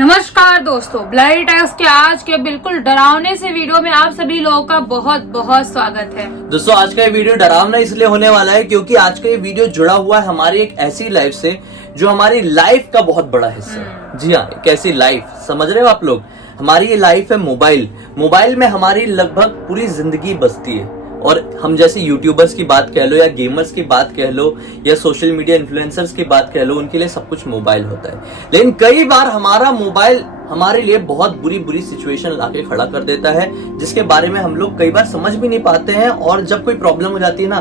नमस्कार दोस्तों, bloody times के आज के बिल्कुल डरावने से वीडियो में आप सभी लोगों का बहुत बहुत स्वागत है। दोस्तों आज का ये वीडियो डरावना इसलिए होने वाला है क्योंकि आज का ये वीडियो जुड़ा हुआ है हमारी एक ऐसी लाइफ से जो हमारी लाइफ का बहुत बड़ा हिस्सा है। जी हाँ, एक ऐसी लाइफ, समझ रहे हो आप लोग। हमारी ये लाइफ है मोबाइल में हमारी लगभग पूरी जिंदगी बसती है। और हम जैसे यूट्यूबर्स की बात कह लो या गेमर्स की बात कह लो या सोशल मीडिया इन्फ्लुएंसर्स की बात कह लो, उनके लिए सब कुछ मोबाइल होता है। लेकिन कई बार हमारा मोबाइल हमारे लिए बहुत बुरी सिचुएशन लाके खड़ा कर देता है, जिसके बारे में हम लोग कई बार समझ भी नहीं पाते हैं। और जब कोई प्रॉब्लम हो जाती है ना,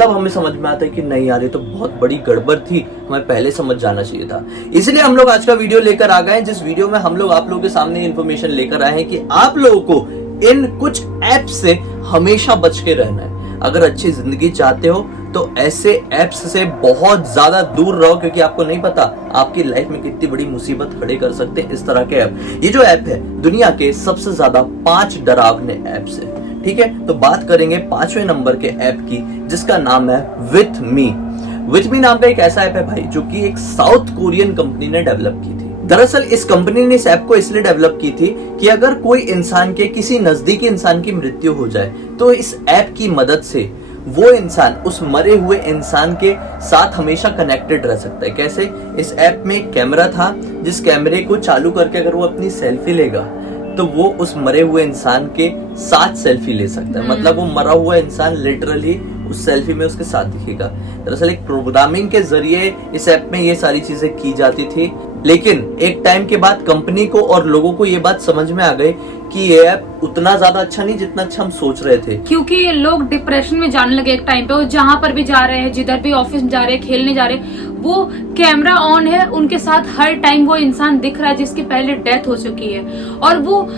तब हमें समझ में आता है कि नहीं यार, ये तो बहुत बड़ी गड़बड़ थी, हमें पहले समझ जाना चाहिए था। इसलिए हम लोग आज का वीडियो लेकर आ गए, जिस वीडियो में हम लोग आप लोगों के सामने इन्फॉर्मेशन लेकर आए हैं कि आप लोगों को इन कुछ ऐप से हमेशा बच के रहना है। अगर अच्छी जिंदगी चाहते हो तो ऐसे ऐप्स से बहुत ज्यादा दूर रहो, क्योंकि आपको नहीं पता आपकी लाइफ में कितनी बड़ी मुसीबत खड़े कर सकते हैं इस तरह के ऐप। ये जो ऐप है दुनिया के सबसे ज्यादा 5 डरावने ऐप्स है। ठीक है, तो बात करेंगे 5वें नंबर के ऐप की, जिसका नाम है विथ मी नाम का एक ऐसा ऐप है भाई, जो कि एक साउथ कोरियन कंपनी ने डेवलप की थी। दरअसल इस कंपनी ने इस ऐप को इसलिए डेवलप की थी कि अगर कोई इंसान के किसी नजदीकी इंसान की मृत्यु हो जाए तो इस ऐप की मदद से वो इंसान उस मरे हुए इंसान के साथ हमेशा कनेक्टेड रह सकता है। कैसे? इस ऐप में एक कैमरा था, जिस कैमरे को चालू करके अगर वो अपनी सेल्फी लेगा तो वो उस मरे हुए इंसान के साथ सेल्फी ले सकता है। मतलब वो मरा हुआ इंसान लिटरली उस सेल्फी में उसके साथ दिखेगा। दरअसल एक प्रोग्रामिंग के जरिए इस ऐप में ये सारी चीजें की जाती थी, लेकिन एक टाइम के बाद कंपनी को और लोगों को ये बात समझ में आ गई कि ये ऐप उतना ज्यादा अच्छा नहीं जितना अच्छा हम सोच रहे थे। क्योंकि लोग डिप्रेशन में जाने लगे एक टाइम पे। वो जहाँ पर भी जा रहे हैं, जिधर भी ऑफिस में जा रहे हैं, खेलने जा रहे हैं, वो कैमरा ऑन है, उनके साथ हर टाइम वो इंसान दिख रहा है जिसकी पहले डेथ हो चुकी है। और वो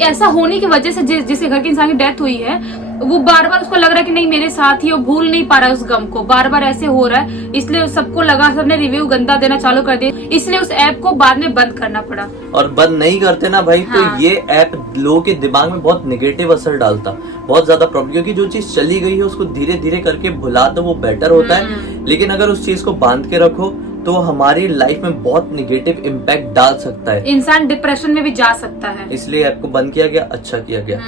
ऐसा होने की वजह से जिसे घर के इंसान की डेथ हुई है, वो बार बार उसको लग रहा है कि नहीं मेरे साथ ही, वो भूल नहीं पा रहा है उस गम को। बार बार ऐसे हो रहा है, इसलिए सबको लगा, सबने रिव्यू गंदा देना चालू कर दिया, इसलिए उस ऐप को बाद में बंद करना पड़ा। और बंद नहीं करते ना भाई, हाँ। तो ये ऐप लोगों के दिमाग में बहुत नेगेटिव असर डालता, बहुत ज्यादा प्रॉब्लम। क्योंकि जो चीज चली गई है उसको धीरे धीरे करके भुला दो, वो बेटर होता है। लेकिन अगर उस चीज को बांध के रखो तो हमारी लाइफ में बहुत निगेटिव इम्पैक्ट डाल सकता है, इंसान डिप्रेशन में भी जा सकता है। इसलिए ऐप को बंद किया गया, अच्छा किया गया।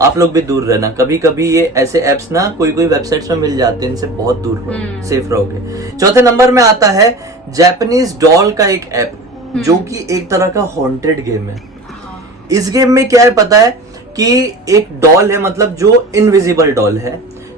आप लोग भी दूर रहना। कभी कभी ये ऐसे ऐप्स ना कोई वेबसाइट्स में मिल जाते हैं, इनसे बहुत दूर रहो, सेफ रहोगे। चौथे नंबर में आता है जापानीज डॉल का एक ऐप, जो कि एक तरह का हॉन्टेड गेम है। इस गेम में क्या है पता है कि एक डॉल है, मतलब जो इनविजिबल डॉल है।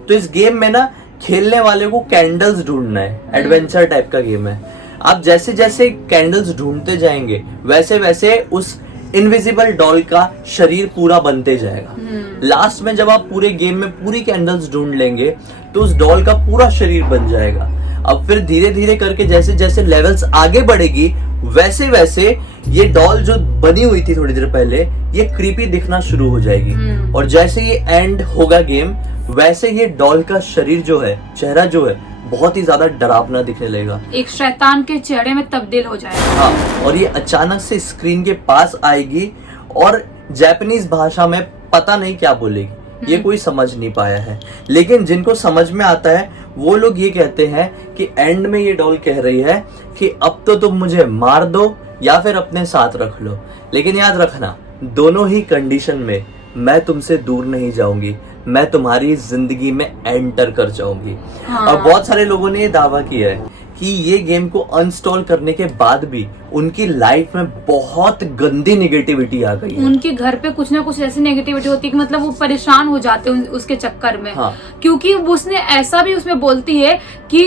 तो इस गेम में ना खेलने वाले को कैंडल्स ढूंढना है, एडवेंचर टाइप का गेम है। आप जैसे जैसे कैंडल्स ढूंढते जाएंगे वैसे वैसे उस इनविजिबल डॉल का शरीर पूरा बनते जाएगा। लास्ट में जब आप पूरे गेम में पूरी कैंडल्स ढूंढ लेंगे तो उस डॉल का पूरा शरीर बन जाएगा। अब फिर धीरे धीरे करके जैसे जैसे लेवल्स आगे बढ़ेगी वैसे वैसे ये डॉल जो बनी हुई थी थोड़ी देर पहले, ये क्रीपी दिखना शुरू हो जाएगी। और जैसे ये एंड होगा गेम, वैसे ये डॉल का शरीर जो है, चेहरा जो है, बहुत ही ज्यादा डरावना दिखने लगेगा, एक शैतान के चेहरे में तब्दील हो जाएगा। हाँ, और ये अचानक से स्क्रीन के पास आएगी और जापानीज भाषा में पता नहीं क्या बोलेगी, ये कोई समझ नहीं पाया है। लेकिन जिनको समझ में आता है वो लोग ये कहते हैं कि एंड में ये डॉल कह रही है कि अब तो तुम मुझे मार दो या फिर अपने साथ रख लो, लेकिन याद रखना दोनों ही कंडीशन में मैं तुमसे दूर नहीं जाऊंगी, मैं तुम्हारी जिंदगी में एंटर कर जाऊंगी। हाँ। और बहुत सारे लोगों ने ये दावा किया है कि ये गेम को अनस्टॉल करने के बाद भी उनकी लाइफ में बहुत गंदी नेगेटिविटी आ गई है। उनके घर पे कुछ ना कुछ ऐसी नेगेटिविटी होती है कि मतलब वो परेशान हो जाते हैं उसके चक्कर में। हाँ। क्योंकि उसने ऐसा भी उसमें बोलती है कि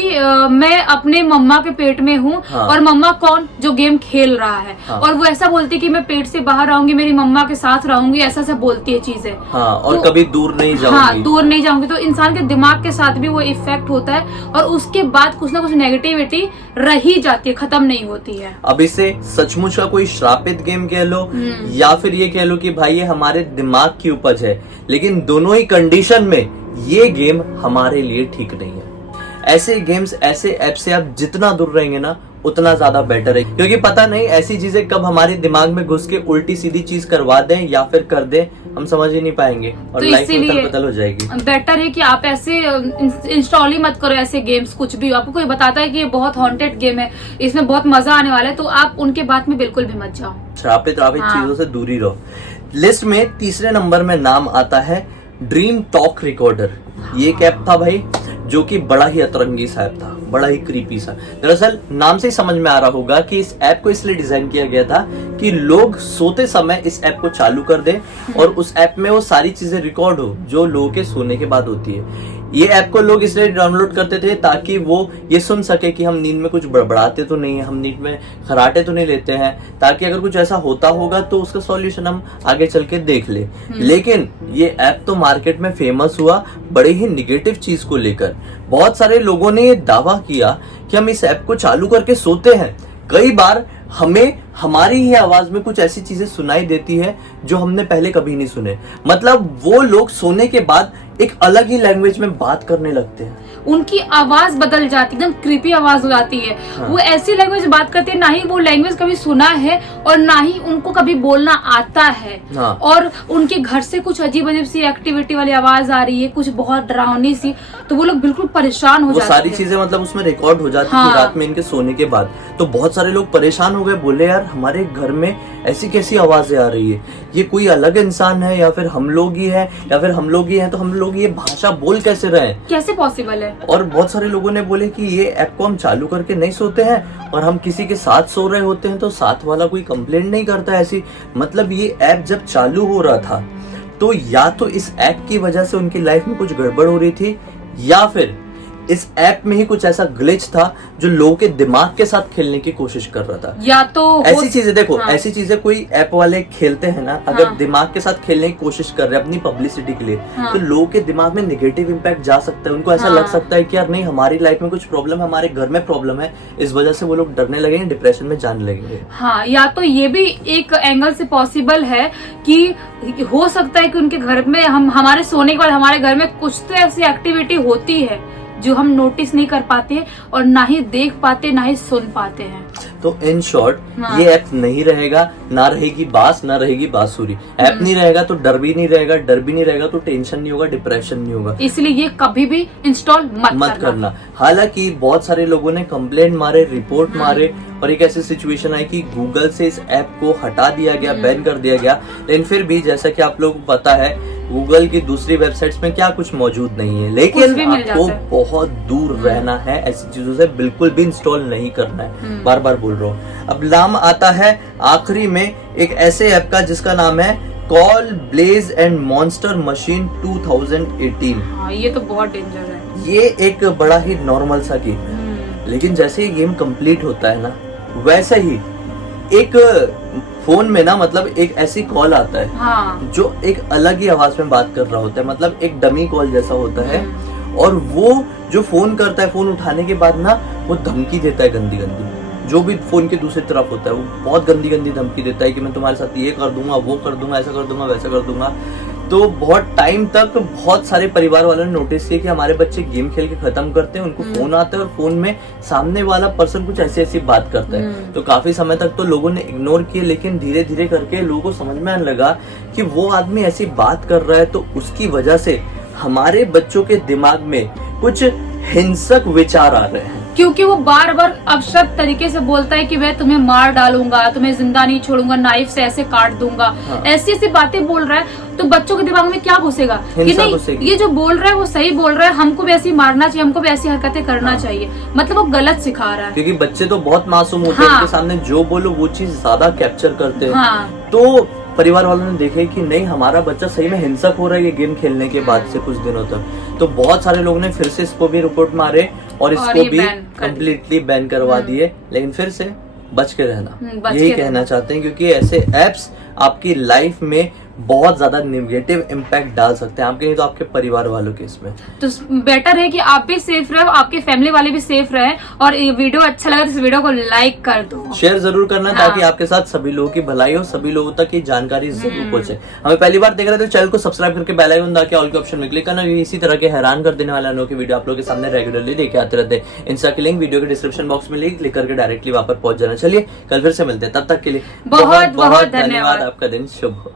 मैं अपने मम्मा के पेट में हूँ। हाँ। और मम्मा कौन? जो गेम खेल रहा है। हाँ। और वो ऐसा बोलती है कि मैं पेट से बाहर आऊंगी, मेरी मम्मा के साथ रहूंगी, ऐसा सब बोलती है चीजें। हाँ, और तो, कभी दूर नहीं जाऊंगी। हाँ, दूर नहीं जाऊंगी। तो इंसान के दिमाग के साथ भी वो इफेक्ट होता है और उसके बाद कुछ ना कुछ नेगेटिविटी रही जाती है, खत्म नहीं होती है। अब इसे सचमुच का कोई श्रापित गेम कह लो या फिर ये कह लो कि भाई ये हमारे दिमाग की उपज है, लेकिन दोनों ही कंडीशन में ये गेम हमारे लिए ठीक नहीं है। ऐसे गेम्स, ऐसे ऐप से आप जितना दूर रहेंगे ना उतना ज्यादा बेटर है, क्योंकि पता नहीं ऐसी चीजें कब हमारे दिमाग में घुस के उल्टी सीधी चीज करवा दें या फिर कर दें, हम समझ ही नहीं पाएंगे और तो लाइफ इसीलिए में बदल हो जाएगी। बेटर है कि आप ऐसे इंस्टॉल ही मत करो ऐसे गेम्स, कुछ भी आपको कोई बताता है कि ये बहुत हॉन्टेड गेम है, इसमें बहुत मजा आने वाला है, तो आप उनके बात में बिल्कुल भी मत जाओ। श्रापित चीजों से दूरी रहो। लिस्ट में तीसरे नंबर में नाम आता है ड्रीम टॉक रिकॉर्डर। ये एक ऐप था भाई, जो कि बड़ा ही अतरंगी सा ऐप था, बड़ा ही क्रीपी सा। दरअसल नाम से ही समझ में आ रहा होगा कि इस ऐप को इसलिए डिजाइन किया गया था कि लोग सोते समय इस ऐप को चालू कर दें और उस ऐप में वो सारी चीजें रिकॉर्ड हो जो लोगों के सोने के बाद होती है। ये ऐप को लोग इसलिए डाउनलोड करते थे ताकि वो ये सुन सके कि हम नींद में कुछ बड़बड़ाते तो नहीं है, हम नींद में खराटे तो नहीं लेते हैं, ताकि अगर कुछ ऐसा होता होगा तो उसका सॉल्यूशन हम आगे चल के देख ले। लेकिन ये ऐप तो मार्केट में फेमस हुआ बड़े ही निगेटिव चीज को लेकर। बहुत सारे लोगों ने ये दावा किया कि हम इस ऐप को चालू करके सोते हैं, कई बार हमें हमारी ही आवाज में कुछ ऐसी चीजें सुनाई देती है जो हमने पहले कभी नहीं सुने। मतलब वो लोग सोने के बाद एक अलग ही लैंग्वेज में बात करने लगते हैं, उनकी आवाज बदल जाती है, एकदम क्रीपी आवाज हो जाती है। हाँ। वो ऐसी लैंग्वेज बात करते हैं, ना ही वो लैंग्वेज कभी सुना है और ना ही उनको कभी बोलना आता है। हाँ। और उनके घर से कुछ अजीब अजीब सी एक्टिविटी वाली आवाज आ रही है, कुछ बहुत डरावनी सी, तो वो लोग बिल्कुल परेशान हो वो जाते सारी हैं। चीजें मतलब उसमें रिकॉर्ड हो जाती हाँ। थी रात में इनके सोने के बाद। तो बहुत सारे लोग परेशान हो गए, बोले यार हमारे घर में ऐसी कैसी आवाजें आ रही है, ये कोई अलग इंसान है या फिर हम लोग ही है, या फिर हम लोग ही हैं तो हम लोग ये भाषा बोल कैसे रहे, कैसे पॉसिबल है। और बहुत सारे लोगों ने बोले कि ये ऐप को हम चालू करके नहीं सोते हैं और हम किसी के साथ सो रहे होते हैं तो साथ वाला कोई कंप्लेंट नहीं करता ऐसी। मतलब ये ऐप जब चालू हो रहा था तो या तो इस ऐप की वजह से उनकी लाइफ में कुछ गड़बड़ हो रही थी, या फिर इस ऐप में ही कुछ ऐसा ग्लिच था जो लोगों के दिमाग के साथ खेलने की कोशिश कर रहा था। या तो ऐसी चीजें देखो, हाँ। ऐसी चीजें कोई ऐप वाले खेलते हैं ना, अगर हाँ। दिमाग के साथ खेलने की कोशिश कर रहे हैं अपनी पब्लिसिटी के लिए, हाँ। तो लोगों के दिमाग में नेगेटिव इंपैक्ट जा सकता है। उनको ऐसा हाँ। लग सकता है कि यार नहीं हमारी लाइफ में कुछ प्रॉब्लम है, हमारे घर में प्रॉब्लम है, इस वजह से वो लोग डरने लगेंगे, डिप्रेशन में जाने लगेंगे। हाँ, या तो ये भी एक एंगल से पॉसिबल है कि हो सकता है कि उनके घर में हमारे सोने के बाद हमारे घर में कुछ तो ऐसी एक्टिविटी होती है जो हम नोटिस नहीं कर पाते और ना ही देख पाते, ना ही सुन पाते हैं। तो इन शॉर्ट हाँ। ये ऐप नहीं रहेगा, ना रहेगी बास, ना रहेगी बांसुरी। ऐप नहीं रहेगा तो डर भी नहीं रहेगा, डर भी नहीं रहेगा तो टेंशन नहीं होगा, डिप्रेशन नहीं होगा। इसलिए ये कभी भी इंस्टॉल मत करना। हालांकि बहुत सारे लोगों ने कंप्लेंट मारे, रिपोर्ट मारे, और एक ऐसी सिचुएशन आई कि गूगल से इस ऐप को हटा दिया गया, बैन कर दिया गया। लेकिन फिर भी जैसा कि आप लोगों को पता है गूगल की दूसरी वेबसाइट्स में क्या कुछ मौजूद नहीं है, लेकिन आपको बहुत दूर रहना है, ऐसी चीजों से बिल्कुल भी इंस्टॉल नहीं करना है। बार बार बोल रहा हूँ। अब नाम आता है आखिरी में एक ऐसे ऐप का जिसका नाम है call Blaze and Monster Machine 2018। हाँ, ये तो बहुत डेंजर है। ये एक बड़ा ही नॉर्मल सा गेम है, लेकिन जैसे ही गेम कंप्लीट होता है ना, वैसे ही एक फोन में ना मतलब एक ऐसी कॉल आता है हाँ। जो एक अलग ही आवाज में बात कर रहा होता है, मतलब एक डमी कॉल जैसा होता है। और वो जो फोन करता है, फोन उठाने के बाद ना वो धमकी देता है गंदी गंदी, जो भी फोन के दूसरी तरफ होता है वो बहुत गंदी गंदी धमकी देता है कि मैं तुम्हारे साथ ये कर दूंगा, वो कर दूंगा, ऐसा कर दूंगा, वैसा कर दूंगा। तो बहुत टाइम तक बहुत सारे परिवार वालों ने नोटिस किया कि हमारे बच्चे गेम खेल के खत्म करते हैं, उनको फोन आता है और फोन में सामने वाला पर्सन कुछ ऐसी ऐसी बात करता है। तो काफी समय तक तो लोगों ने इग्नोर किया, लेकिन धीरे धीरे करके लोगों को समझ में आने लगा कि वो आदमी ऐसी बात कर रहा है तो उसकी वजह से हमारे बच्चों के दिमाग में कुछ हिंसक विचार आ रहे हैं, क्योंकि वो बार बार अपशब्द तरीके से बोलता है कि मैं तुम्हें मार डालूंगा, तुम्हें जिंदा नहीं छोड़ूंगा, नाइफ से ऐसे काट दूंगा। हाँ। ऐसी ऐसी बातें बोल रहा है, तो बच्चों के दिमाग में क्या घुसेगा कि हिंसा नहीं घुसेगी। ये जो बोल रहा है वो सही बोल रहा है, हमको भी ऐसी मारना चाहिए, हमको भी ऐसी हरकतें करना चाहिए। मतलब वो गलत सिखा रहा है। क्योंकि बच्चे तो बहुत मासूम होते हैं, हाँ। उनके सामने जो बोलो वो चीज ज्यादा कैप्चर करते हैं। हाँ। तो परिवार वालों ने देखे कि नहीं हमारा बच्चा सही में हिंसक हो रहा है ये गेम खेलने के बाद से कुछ दिनों तक। तो बहुत सारे लोगों ने फिर से इसको भी रिपोर्ट मारे और इसको भी कम्प्लीटली बैन करवा दिए। लेकिन फिर से बच के रहना, यही कहना चाहते हैं, क्योंकि ऐसे एप्स आपकी लाइफ में बहुत ज्यादा निगेटिव इम्पैक्ट डाल सकते हैं आपके, नहीं तो आपके परिवार वालों के इसमें। तो बेटर है कि आप भी सेफ रहो, आपके फैमिली वाले भी सेफ रहे। और ये वीडियो अच्छा लगा तो इस वीडियो को लाइक कर दो, शेयर जरूर करना, हाँ। ताकि आपके साथ सभी लोगों की भलाई हो, सभी लोगों तक ये जानकारी जरूर पहुंचे। हमें पहली बार देख रहे तो चैनल को सब्सक्राइब करके बेल आइकन दबा के ऑल के ऑप्शन में क्लिक करना, क्योंकि इसी तरह के हैरान कर देने वाले अनोखे वीडियो आप लोगों के सामने रेगुलरली लेके आते रहते हैं। इंस्टा की लिंक वीडियो के डिस्क्रिप्शन बॉक्स में क्लिक करके डायरेक्टली वहां पर पहुंच जाना। चलिए कल फिर से मिलते हैं, तब तक के लिए बहुत बहुत धन्यवाद। आपका दिन शुभ हो।